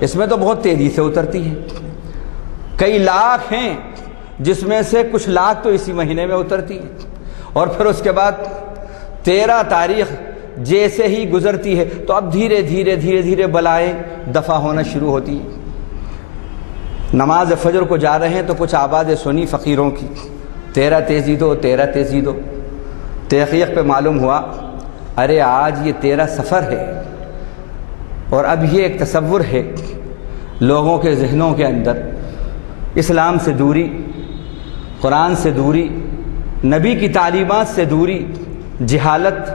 اس میں تو بہت تیزی سے اترتی ہیں، کئی لاکھ ہیں جس میں سے کچھ لاکھ تو اسی مہینے میں اترتی ہیں، اور پھر اس کے بعد 13 تاریخ جیسے ہی گزرتی ہے تو اب دھیرے دھیرے بلائیں دفع ہونا شروع ہوتی ہیں۔ نماز فجر کو جا رہے ہیں تو کچھ آواز سنی فقیروں کی، 13 تیزی دو 13 تیزی دو، تحقیق پہ معلوم ہوا ارے آج یہ 13 سفر ہے، اور اب یہ ایک تصور ہے لوگوں کے ذہنوں کے اندر، اسلام سے دوری، قرآن سے دوری، نبی کی تعلیمات سے دوری، جہالت،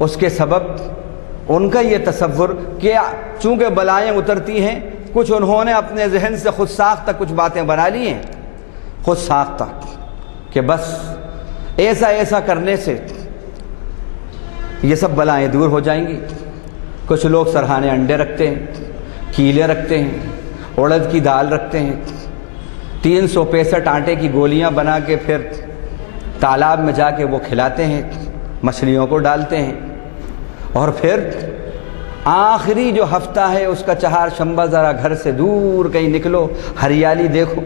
اس کے سبب ان کا یہ تصور کہ چونکہ بلائیں اترتی ہیں، کچھ انہوں نے اپنے ذہن سے خود ساختہ کچھ باتیں بنا لی ہیں، خود ساختہ، کہ بس ایسا کرنے سے یہ سب بلائیں دور ہو جائیں گی۔ کچھ لوگ سرہانے انڈے رکھتے ہیں، کیلے رکھتے ہیں، اڑد کی دال رکھتے ہیں، 365 آٹے کی گولیاں بنا کے پھر تالاب میں جا کے وہ کھلاتے ہیں، مچھلیوں کو ڈالتے ہیں، اور پھر آخری جو ہفتہ ہے اس کا چہار شنبہ ذرا گھر سے دور کہیں نکلو، ہریالی دیکھو،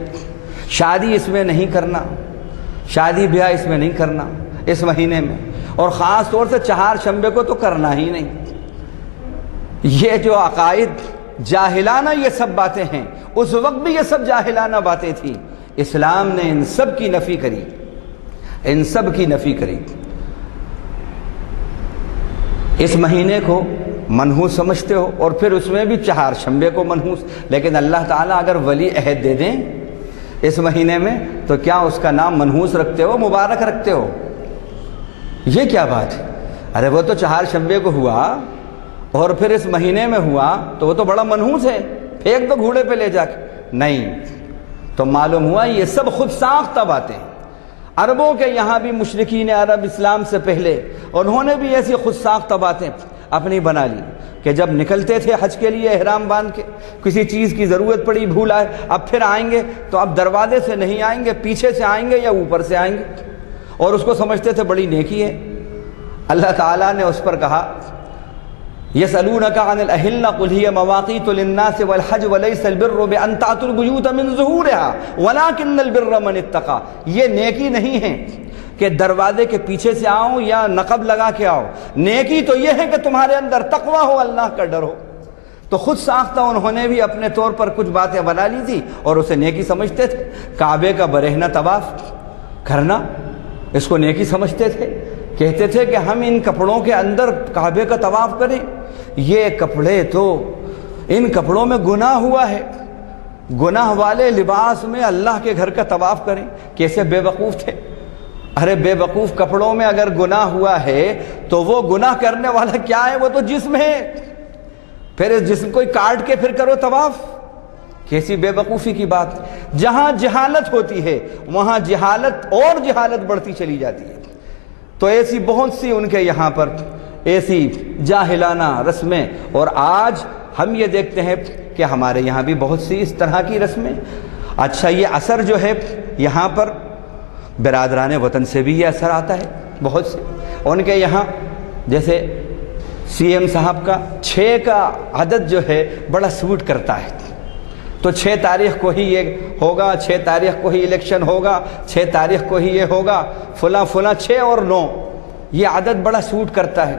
شادی اس میں نہیں کرنا، شادی بیاہ اس میں نہیں کرنا اس مہینے میں، اور خاص طور سے چہار شنبے کو تو کرنا ہی نہیں۔ یہ جو عقائد جاہلانہ یہ سب باتیں ہیں، اس وقت بھی یہ سب جاہلانہ باتیں تھیں، اسلام نے ان سب کی نفی کری، ان سب کی نفی کری۔ اس مہینے کو منحوس سمجھتے ہو، اور پھر اس میں بھی چہار شنبے کو منحوس، لیکن اللہ تعالیٰ اگر ولی عہد دے دیں اس مہینے میں تو کیا اس کا نام منحوس رکھتے ہو، مبارک رکھتے ہو؟ یہ کیا بات ہے؟ ارے وہ تو چہار شنبے کو ہوا اور پھر اس مہینے میں ہوا تو وہ تو بڑا منحوس ہے، پھینک دو گھوڑے پہ لے جا کے۔ نہیں، تو معلوم ہوا یہ سب خود ساختہ باتیں۔ عربوں کے یہاں بھی مشرکین عرب اسلام سے پہلے انہوں نے بھی ایسی خود ساختہ باتیں اپنی بنا لی کہ جب نکلتے تھے حج کے لیے احرام باندھ کے، کسی چیز کی ضرورت پڑی، بھول آئے، اب پھر آئیں گے تو اب دروازے سے نہیں آئیں گے، پیچھے سے آئیں گے یا اوپر سے آئیں گے، اور اس کو سمجھتے تھے بڑی نیکی ہے۔ اللہ تعالیٰ نے اس پر کہا يَسْأَلُونَكَ عَنِ الْأَهِلَّةِ قُلْ هِيَ مَوَاقِيتُ لِلنَّاسِ وَالْحَجُّ وَلَيْسَ الْبِرُّ بِأَنْ تَأْتُوا الْبُيُوتَ مِنْ ظُهُورِهَا وَلَكِنَّ الْبِرَّ مَنِ اتَّقَىٰ۔ یہ نیکی نہیں ہے کہ دروازے کے پیچھے سے آؤ یا نقب لگا کے آؤ، نیکی تو یہ ہے کہ تمہارے اندر تقویٰ ہو، اللہ کا ڈر ہو۔ تو خود ساختہ انہوں نے بھی اپنے طور پر کچھ باتیں بنا لی تھی اور اسے نیکی سمجھتے تھے۔ کعبے کا برہنہ طواف کرنا اس کو نیکی سمجھتے تھے، کہتے تھے کہ ہم ان کپڑوں کے اندر کعبے کا طواف کریں، یہ کپڑے تو ان کپڑوں میں گناہ ہوا ہے، گناہ والے لباس میں اللہ کے گھر کا طواف کریں۔ کیسے بے وقوف تھے! ارے بے وقوف، کپڑوں میں اگر گناہ ہوا ہے تو وہ گناہ کرنے والا کیا ہے؟ وہ تو جسم ہے، پھر اس جسم کو کاٹ کے پھر کرو طواف، کیسی بے وقوفی کی بات! جہاں جہالت ہوتی ہے وہاں جہالت اور جہالت بڑھتی چلی جاتی ہے۔ تو ایسی بہت سی ان کے یہاں پر ایسی جاہلانہ رسمیں، اور آج ہم یہ دیکھتے ہیں کہ ہمارے یہاں بھی بہت سی اس طرح کی رسمیں۔ اچھا، یہ اثر جو ہے یہاں پر برادران وطن سے بھی یہ اثر آتا ہے، بہت سے ان کے یہاں جیسے سی ایم صاحب کا 6 کا عدد جو ہے بڑا سوٹ کرتا ہے، تو 6 تاریخ کو ہی یہ ہوگا، 6 تاریخ کو ہی الیکشن ہوگا، 6 تاریخ کو ہی یہ ہوگا، فلاں 6 اور 9 یہ عدد بڑا سوٹ کرتا ہے۔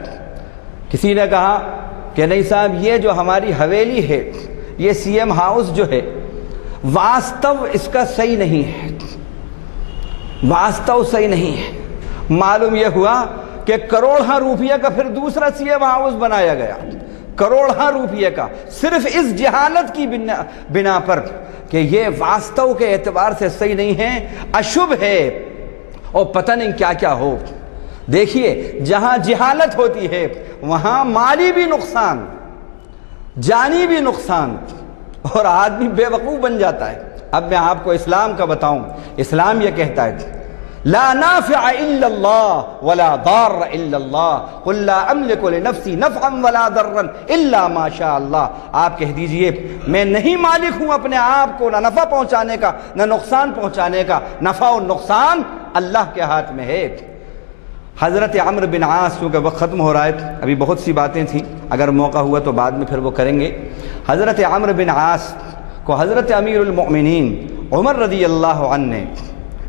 کسی نے کہا کہ نہیں صاحب، یہ جو ہماری حویلی ہے، یہ سی ایم ہاؤس جو ہے، واستو اس کا صحیح نہیں ہے، واستو صحیح نہیں ہے۔ معلوم یہ ہوا کہ کروڑہ روپیہ کا پھر دوسرا سی ایم ہاؤس بنایا گیا، کروڑہ روپیہ کا، صرف اس جہالت کی بنا پر کہ یہ واستو کے اعتبار سے صحیح نہیں ہے، اشبھ ہے، اور پتہ نہیں کیا کیا ہو۔ دیکھیے، جہاں جہالت ہوتی ہے وہاں مالی بھی نقصان، جانی بھی نقصان، اور آدمی بے وقوف بن جاتا ہے۔ اب میں آپ کو اسلام کا بتاؤں، اسلام یہ کہتا ہے لا نافع الا اللہ ولا ضار الا اللہ قل لا املک لنفسی نفعا ولا ضرا الا ما شاء اللہ۔ آپ کہہ دیجئے میں نہیں مالک ہوں اپنے آپ کو نہ نفع پہنچانے کا نہ نقصان پہنچانے کا، نفع و نقصان اللہ کے ہاتھ میں ہے۔ حضرت عمرو بن عاص، کیونکہ وقت ختم ہو رہا ہے، ابھی بہت سی باتیں تھیں، اگر موقع ہوا تو بعد میں پھر وہ کریں گے۔ حضرت عمرو بن عاص کو حضرت امیر المؤمنین عمر رضی اللہ عنہ نے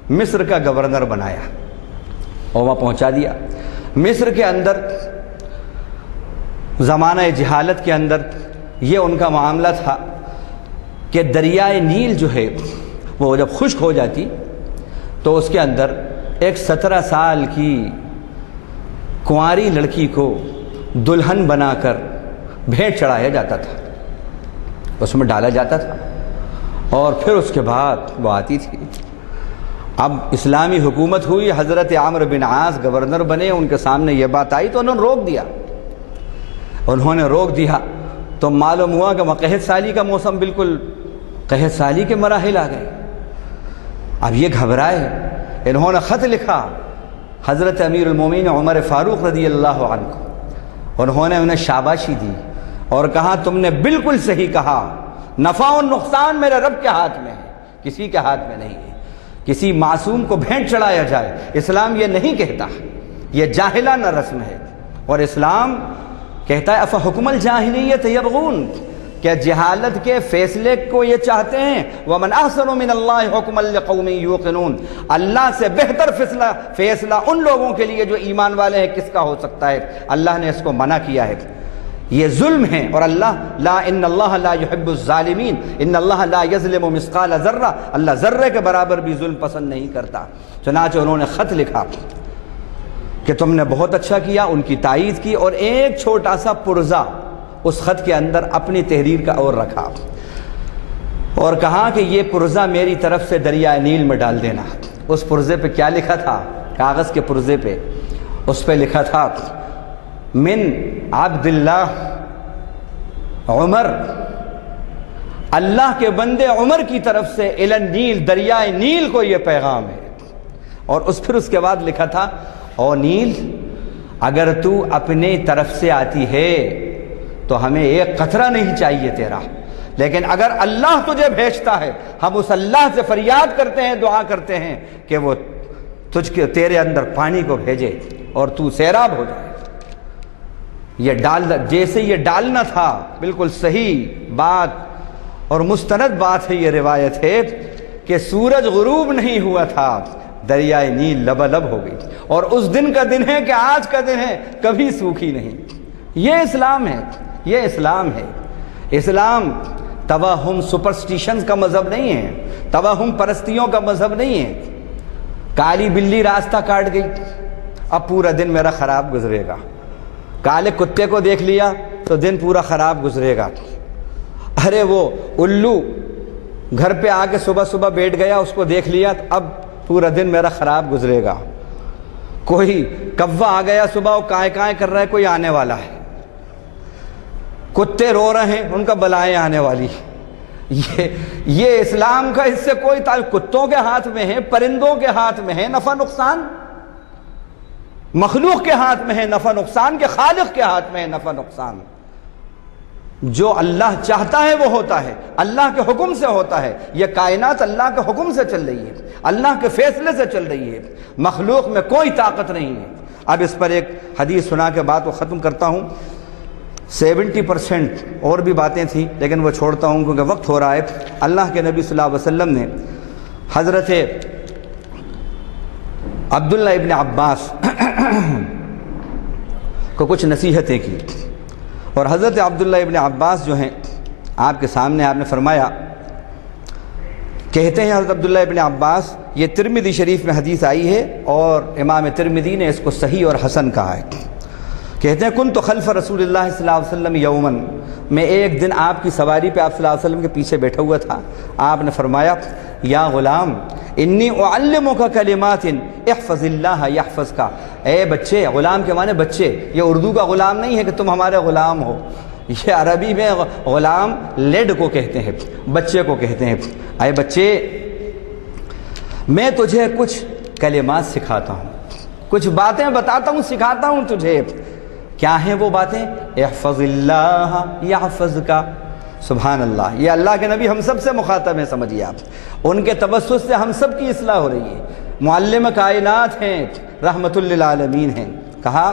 مصر کا گورنر بنایا اور وہاں پہنچا دیا۔ مصر کے اندر زمانہ جہالت کے اندر یہ ان کا معاملہ تھا کہ دریائے نیل جو ہے وہ جب خشک ہو جاتی تو اس کے اندر ایک 17 سال کی کنواری لڑکی کو دلہن بنا کر بھیٹ چڑھایا جاتا تھا، اس میں ڈالا جاتا تھا، اور پھر اس کے بعد وہ آتی تھی۔ اب اسلامی حکومت ہوئی، حضرت عمرو بن عاص گورنر بنے، ان کے سامنے یہ بات آئی تو انہوں نے روک دیا۔ انہوں نے روک دیا تو معلوم ہوا کہ وہ قحط سالی کا موسم، بالکل قحط سالی کے مراحل آ گئے۔ اب یہ گھبرائے، انہوں نے خط لکھا حضرت امیر المومنین عمر فاروق رضی اللہ عنہ کو، انہوں نے انہیں شاباشی دی اور کہا تم نے بالکل صحیح کہا، نفع و نقصان میرے رب کے ہاتھ میں ہے، کسی کے ہاتھ میں نہیں ہے۔ کسی معصوم کو بھینٹ چڑھایا جائے، اسلام یہ نہیں کہتا، یہ جاہلانہ رسم ہے، اور اسلام کہتا ہے افحکم الجاہلیت یبغون، کیا جہالت کے فیصلے کو یہ چاہتے ہیں؟ وَمَنْ أَحْسَنُ مِنَ اللَّهِ حُكْمًا لِقَوْمٍ يُوقِنُونَ، اللہ سے بہتر فیصلہ ان لوگوں کے لیے جو ایمان والے ہیں کس کا ہو سکتا ہے؟ اللہ نے اس کو منع کیا ہے، یہ ظلم ہے، اور اللہ ان اللہ لا يحب الظالمین، ان اللہ لا يظلم مثقال ذرہ، اللہ ذرے کے برابر بھی ظلم پسند نہیں کرتا۔ چنانچہ انہوں نے خط لکھا کہ تم نے بہت اچھا کیا، ان کی تائید کی، اور ایک چھوٹا سا پرزہ اس خط کے اندر اپنی تحریر کا اور رکھا، اور کہا کہ یہ پرزہ میری طرف سے دریائے نیل میں ڈال دینا۔ اس پرزے پہ کیا لکھا تھا؟ کاغذ کے پرزے پہ اس پہ لکھا تھا من عبد اللہ عمر، اللہ کے بندے عمر کی طرف سے الی النیل، دریائے نیل کو یہ پیغام ہے۔ اور پھر اس کے بعد لکھا تھا او نیل، اگر تو اپنے طرف سے آتی ہے تو ہمیں ایک قطرہ نہیں چاہیے تیرا، لیکن اگر اللہ تجھے بھیجتا ہے ہم اس اللہ سے فریاد کرتے ہیں، دعا کرتے ہیں کہ وہ تیرے اندر پانی کو بھیجے اور تو سیراب ہو جائے۔ جیسے یہ ڈالنا تھا، بالکل صحیح بات اور مستند بات ہے، یہ روایت ہے کہ سورج غروب نہیں ہوا تھا، دریائے نیل لبالب ہو گئی، اور اس دن کا دن ہے کہ آج کا دن ہے، کبھی سوکھی نہیں۔ یہ اسلام ہے، یہ اسلام ہے۔ اسلام توہم سپرسٹیشنز کا مذہب نہیں ہے، توہم پرستیوں کا مذہب نہیں ہے۔ کالی بلی راستہ کاٹ گئی، اب پورا دن میرا خراب گزرے گا، کالے کتے کو دیکھ لیا تو دن پورا خراب گزرے گا، ارے وہ الو گھر پہ آ کے صبح صبح بیٹھ گیا، اس کو دیکھ لیا اب پورا دن میرا خراب گزرے گا، کوئی کوا آ گیا صبح، وہ کائیں کائیں کر رہا ہے، کوئی آنے والا ہے، کتے رو رہے ہیں، ان کا بلائیں آنے والی۔ یہ اسلام کا اس سے کوئی تعلق، کتوں کے ہاتھ میں ہے، پرندوں کے ہاتھ میں ہے نفع نقصان، مخلوق کے ہاتھ میں ہے نفع نقصان، کے خالق کے ہاتھ میں ہے نفع نقصان۔ جو اللہ چاہتا ہے وہ ہوتا ہے، اللہ کے حکم سے ہوتا ہے، یہ کائنات اللہ کے حکم سے چل رہی ہے، اللہ کے فیصلے سے چل رہی ہے، مخلوق میں کوئی طاقت نہیں ہے۔ اب اس پر ایک حدیث سنا کے بات کو ختم کرتا ہوں۔ 70% اور بھی باتیں تھیں لیکن وہ چھوڑتا ہوں کیونکہ وقت ہو رہا ہے۔ اللہ کے نبی صلی اللہ علیہ وسلم نے حضرت عبداللہ ابن عباس کو کچھ نصیحتیں کی، اور حضرت عبداللہ ابن عباس جو ہیں آپ کے سامنے آپ نے فرمایا، کہتے ہیں حضرت عبداللہ ابن عباس، یہ ترمذی شریف میں حدیث آئی ہے اور امام ترمذی نے اس کو صحیح اور حسن کہا ہے، کہتے ہیں کنت خلف رسول اللہ صلی اللہ علیہ وسلم یومن، میں ایک دن آپ کی سواری پہ آپ صلی اللہ علیہ وسلم کے پیچھے بیٹھا ہوا تھا، آپ نے فرمایا یا غلام انی اعلمک کلمات احفظ اللہ یحفظک، اے بچے، غلام کے معنی بچے، یہ اردو کا غلام نہیں ہے کہ تم ہمارے غلام ہو، یہ عربی میں غلام لیڈ کو کہتے ہیں، بچے کو کہتے ہیں، اے بچے میں تجھے کچھ کلمات سکھاتا ہوں، کچھ باتیں بتاتا ہوں، سکھاتا ہوں تجھے، کیا ہیں وہ باتیں؟ احفظ اللہ یحفظک، سبحان اللہ، یہ اللہ کے نبی ہم سب سے مخاطب ہیں، سمجھیے آپ، ان کے توسط سے ہم سب کی اصلاح ہو رہی ہے، معلم کائنات ہیں، رحمت للعالمین ہیں، کہا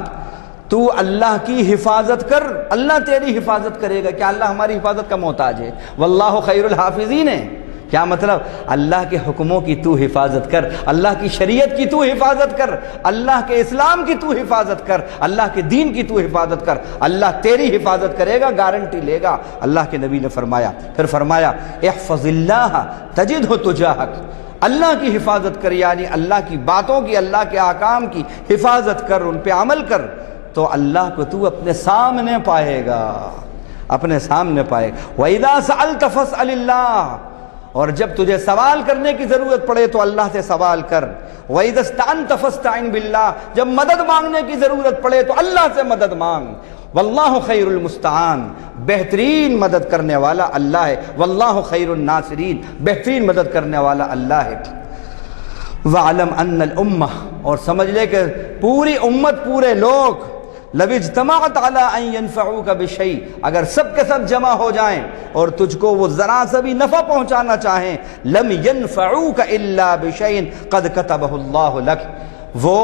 تو اللہ کی حفاظت کر، اللہ تیری حفاظت کرے گا، کیا اللہ ہماری حفاظت کا محتاج ہے؟ واللہ خیر الحافظین ہے، کیا مطلب؟ اللہ کے حکموں کی تو حفاظت کر، اللہ کی شریعت کی تو حفاظت کر، اللہ کے اسلام کی تو حفاظت کر، اللہ کے دین کی تو حفاظت کر، اللہ تیری حفاظت کرے گا، گارنٹی لے گا، اللہ کے نبی نے فرمایا، پھر فرمایا احفظ اللہ تجدہ تجاہک، اللہ کی حفاظت کر، یعنی اللہ کی باتوں کی، اللہ کے احکام کی حفاظت کر، ان پہ عمل کر، تو اللہ کو تو اپنے سامنے پائے گا، اپنے سامنے پائے گا۔ وَإِذَا سَأَلْتَ فَاسْأَلِ اللَّهَ، اور جب تجھے سوال کرنے کی ضرورت پڑے تو اللہ سے سوال کر۔ وَإِذَا اسْتَعَنْتَ فَاسْتَعِنْ بِاللَّهِ، جب مدد مانگنے کی ضرورت پڑے تو اللہ سے مدد مانگ۔ واللہ خیر المستعان، بہترین مدد کرنے والا اللہ ہے، واللہ خیر الناصرین، بہترین مدد کرنے والا اللہ ہے۔ وَعَلَمْ أَنَّ الْأُمَّةَ، اور سمجھ لے کہ پوری امت، پورے لوگ، لَوِ اجْتَمَعَتْ عَلَىٰ أَن يَنفَعُوكَ بِشَيْءٍ، اگر سب کے سب جمع ہو جائیں اور تجھ کو وہ ذرا سا بھی نفع پہنچانا چاہیں، لَمْ يَنفَعُوكَ إِلَّا بِشَيْءٍ قَدْ كَتَبَهُ اللَّهُ لَكَ، وہ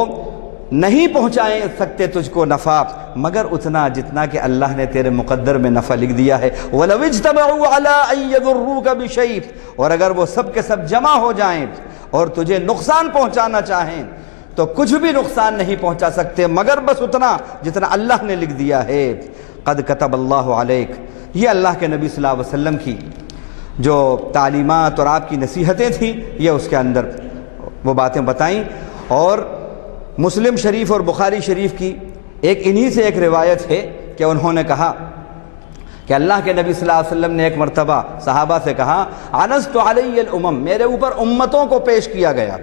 نہیں پہنچائیں سکتے تجھ کو نفع مگر اتنا جتنا کہ اللہ نے تیرے مقدر میں نفع لکھ دیا ہے۔ وَلَوِ اجْتَمَعُوا عَلَىٰ أَن يَضُرُّوكَ بِشَيْءٍ، اور اگر وہ سب کے سب جمع ہو جائیں اور تجھے نقصان پہنچانا چاہیں تو کچھ بھی نقصان نہیں پہنچا سکتے مگر بس اتنا جتنا اللہ نے لکھ دیا ہے۔ قد کتب اللہ علیک، یہ اللہ کے نبی صلی اللہ علیہ وسلم کی جو تعلیمات اور آپ کی نصیحتیں تھیں، یہ اس کے اندر وہ باتیں بتائیں۔ اور مسلم شریف اور بخاری شریف کی انہی سے ایک روایت ہے کہ انہوں نے کہا کہ اللہ کے نبی صلی اللہ علیہ وسلم نے ایک مرتبہ صحابہ سے کہا عَنَزْتُ عَلَيَّ الْأُمَمْ، میرے اوپر امتوں کو پیش کیا گیا،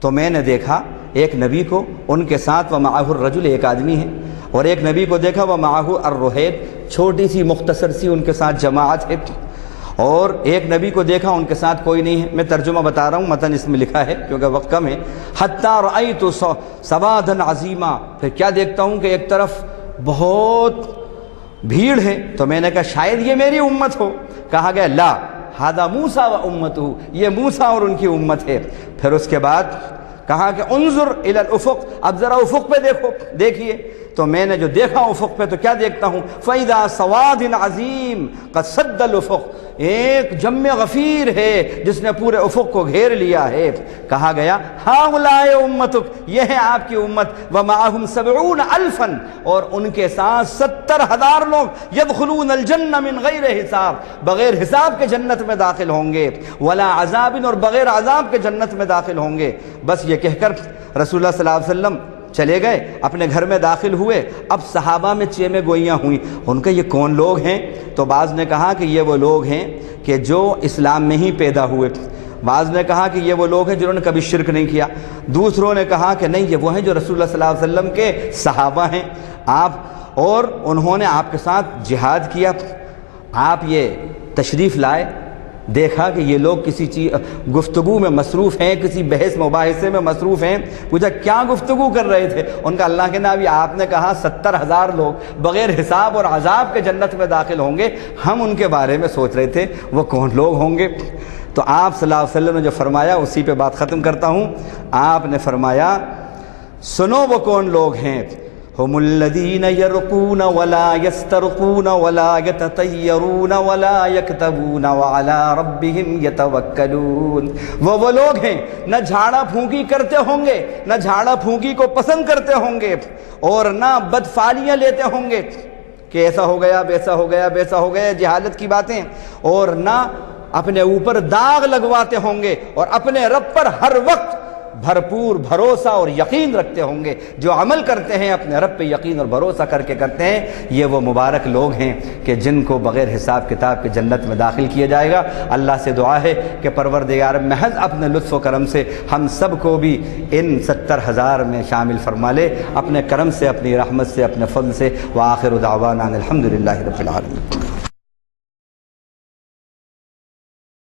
تو میں نے دیکھا ایک نبی کو، ان کے ساتھ وَمَعَهُ الرَّجُلُ، ایک آدمی ہے، اور ایک نبی کو دیکھا وَمَعَهُ الرُّهَيْبُ، چھوٹی سی مختصر سی ان کے ساتھ جماعت ہے، اور ایک نبی کو دیکھا ان کے ساتھ کوئی نہیں ہے۔ میں ترجمہ بتا رہا ہوں، متن اس میں لکھا ہے کیونکہ وقت کم ہے۔ حَتَّى رَأَيْتُ سَوَادًا عَظِيمًا، پھر کیا دیکھتا ہوں کہ ایک طرف بہت بھیڑ ہے، تو میں نے کہا شاید یہ میری امت ہو، کہا گیا لا ھذا موسیٰ وامتہ، یہ موسیٰ اور ان کی امت ہے۔ پھر اس کے بعد کہا کہ انظر الی الافق، اب ذرا افق پہ دیکھو، دیکھیے، تو میں نے جو دیکھا افق پہ تو کیا دیکھتا ہوں فَإِذَا سَوَادٍ عَظِيمٍ قَدْ سَدَّ الْأُفُقَ، ایک جم غفیر ہے جس نے پورے افق کو گھیر لیا ہے۔ کہا گیا ہؤلاء امتک، یہ ہے آپ کی امت، وَمَعَهُمْ 70,000، اور ان کے ساتھ 70,000 لوگ يَدْخُلُونَ الْجَنَّةَ مِنْ غَيْرِ حساب، بغیر حساب کے جنت میں داخل ہوں گے، وَلَا عَذَابٍ، اور بغیر عذاب کے جنت میں داخل ہوں گے۔ بس یہ کہہ کر رسول اللہ صلی اللہ علیہ وسلم چلے گئے، اپنے گھر میں داخل ہوئے۔ اب صحابہ میں چیمیں گوئیاں ہوئیں، ان کا یہ کون لوگ ہیں؟ تو بعض نے کہا کہ یہ وہ لوگ ہیں کہ جو اسلام میں ہی پیدا ہوئے، بعض نے کہا کہ یہ وہ لوگ ہیں جنہوں نے کبھی شرک نہیں کیا، دوسروں نے کہا کہ نہیں، یہ وہ ہیں جو رسول اللہ صلی اللہ علیہ وسلم کے صحابہ ہیں آپ، اور انہوں نے آپ کے ساتھ جہاد کیا۔ آپ یہ تشریف لائے، دیکھا کہ یہ لوگ کسی چیز گفتگو میں مصروف ہیں، کسی بحث مباحثے میں مصروف ہیں، پوچھا کیا گفتگو کر رہے تھے؟ ان کا اللہ کے نبی آپ نے کہا 70,000 لوگ بغیر حساب اور عذاب کے جنت میں داخل ہوں گے، ہم ان کے بارے میں سوچ رہے تھے وہ کون لوگ ہوں گے۔ تو آپ صلی اللہ علیہ وسلم نے جو فرمایا اسی پہ بات ختم کرتا ہوں۔ آپ نے فرمایا سنو وہ کون لوگ ہیں، هم الذين يرقون ولا يسترقون ولا يتطيرون ولا يكتبون وعلى ربهم يتوكلون. وہ لوگ ہیں نہ جھاڑا پھونکی کرتے ہوں گے، نہ جھاڑا پھونکی کو پسند کرتے ہوں گے، اور نہ بدفعلیاں لیتے ہوں گے کہ ایسا ہو گیا ویسا ہو گیا ویسا ہو گیا، جہالت کی باتیں، اور نہ اپنے اوپر داغ لگواتے ہوں گے، اور اپنے رب پر ہر وقت بھرپور بھروسہ اور یقین رکھتے ہوں گے. جو عمل کرتے ہیں اپنے رب پہ یقین اور بھروسہ کر کے کرتے ہیں، یہ وہ مبارک لوگ ہیں کہ جن کو بغیر حساب کتاب کے جنت میں داخل کیا جائے گا. اللہ سے دعا ہے کہ پروردگار محض اپنے لطف و کرم سے ہم سب کو بھی ان 70,000 میں شامل فرما لے، اپنے کرم سے، اپنی رحمت سے، اپنے فضل سے. وآخر دعوانا الحمدللہ رب العالمین.